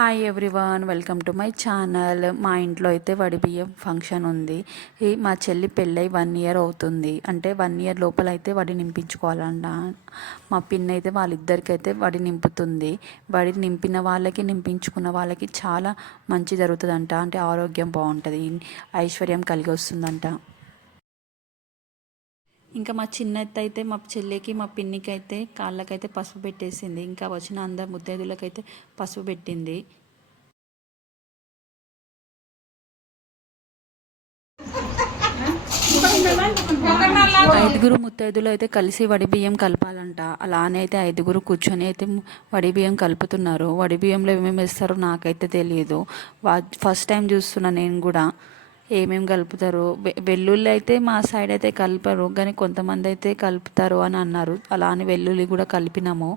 Hi everyone, welcome to my channel. మా ఇంట్లో అయితే వడిబియ్యం ఫంక్షన్ ఉంది. మా చెల్లి పెళ్ళై 1 ఇయర్ అవుతుంది. అంటే 1 ఇయర్ లోపల అయితే వడి నింపించుకోవాలంట. మా పిన్ని అయితే వాళ్ళిద్దరికైతే వడి నింపుతుంది. వడి నింపిన వాళ్ళకి నింపించుకున్న వాళ్ళకి చాలా మంచి జరుగుతుందంట. అంటే ఆరోగ్యం బాగుంటుంది, ఐశ్వర్యం కలిగి వస్తుందంట. ఇంకా మా చిన్నత్త అయితే మా చెల్లికి మా పిన్నికి అయితే కాళ్ళకైతే పసుపు పెట్టేసింది. ఇంకా వచ్చిన అందరు ముత్తైదులకైతే పసుపు పెట్టింది. ఐదుగురు ముత్తైదులు అయితే కలిసి వడిబియ్యం కలపాలంట. అలానే అయితే ఐదుగురు కూర్చొని అయితే వడిబియ్యం కలుపుతున్నారు. వడిబియ్యంలో ఏమేమి వేస్తారో నాకైతే తెలియదు. ఫస్ట్ టైం చూస్తున్నా నేను కూడా ఏమేమి కలుపుతారు. వెల్లుల్లి అయితే మా సైడ్ అయితే కలపరు, కానీ కొంతమంది అయితే కలుపుతారు అని అన్నారు. అలా అని వెల్లుల్లి కూడా కలిపినాము.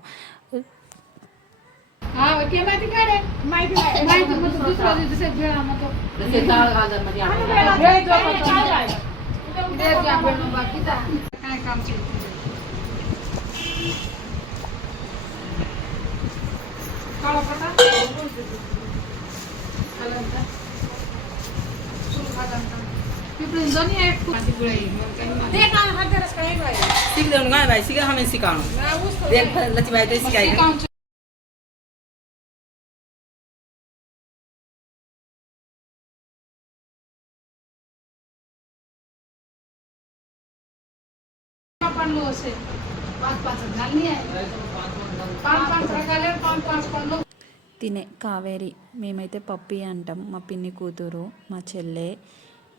తినే కావేరి, మేమైతే పప్పి అంటాం. మా పిన్ని కూతురు, మా చెల్లె.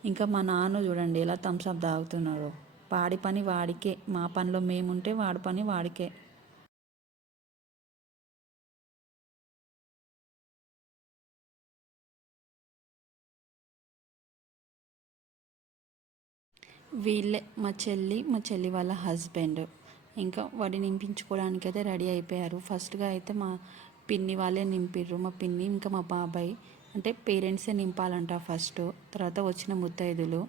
ఇంకా మా నాన్న చూడండి ఎలా థమ్స్అప్ తాగుతున్నారు. వాడి పని వాడికే, మా పనిలో మేముంటే వాడి పని వాడికే. వీళ్ళే మా చెల్లి వాళ్ళ హస్బెండ్. ఇంకా వడి నింపించుకోవడానికి అయితే రెడీ అయిపోయారు. ఫస్ట్గా అయితే మా పిన్ని వాళ్ళే నింపిర్రు. మా పిన్ని ఇంకా మా బాబాయ్, అంటే పేరెంట్సే నింపాలంట ఫస్ట్. తర్వాత వచ్చిన ముత్తైదులు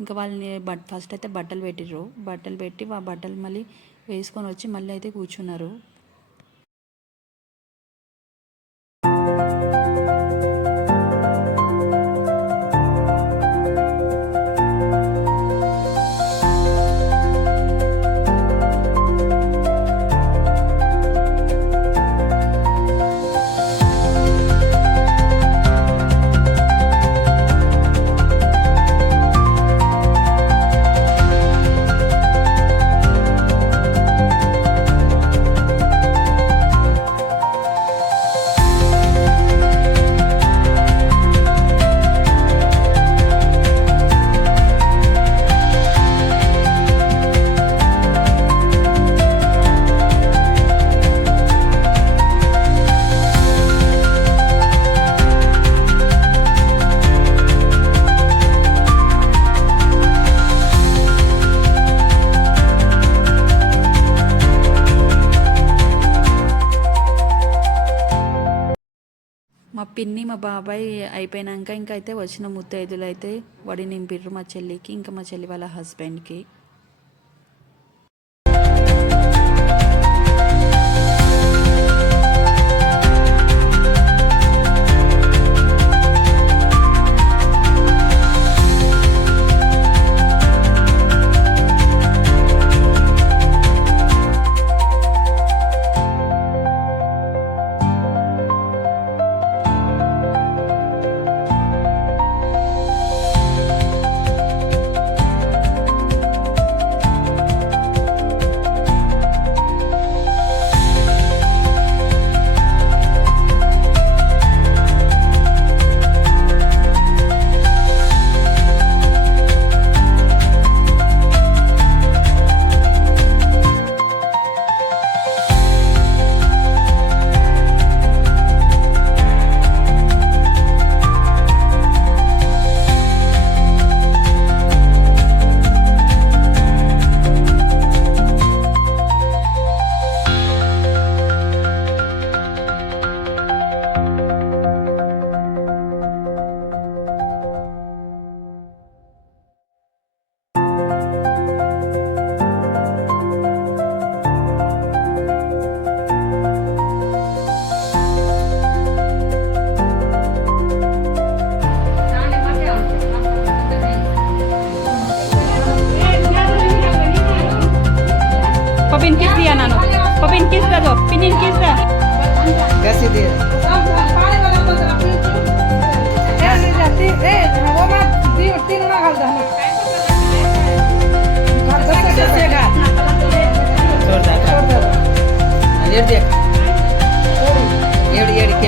ఇంకా వాళ్ళని ఫస్ట్ అయితే బట్టలు పెట్టిర్రు. బట్టలు పెట్టి ఆ బట్టలు మళ్ళీ వేసుకొని వచ్చి మళ్ళీ అయితే కూర్చున్నారు. మా పిన్ని మా బాబాయ్ అయిపోయినాక ఇంకా అయితే వచ్చిన ముత్తైదులు అయితే వడి నింపిర్రు మా చెల్లికి, ఇంకా మా చెల్లి వాళ్ళ హస్బెండ్కి.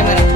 కెమెరా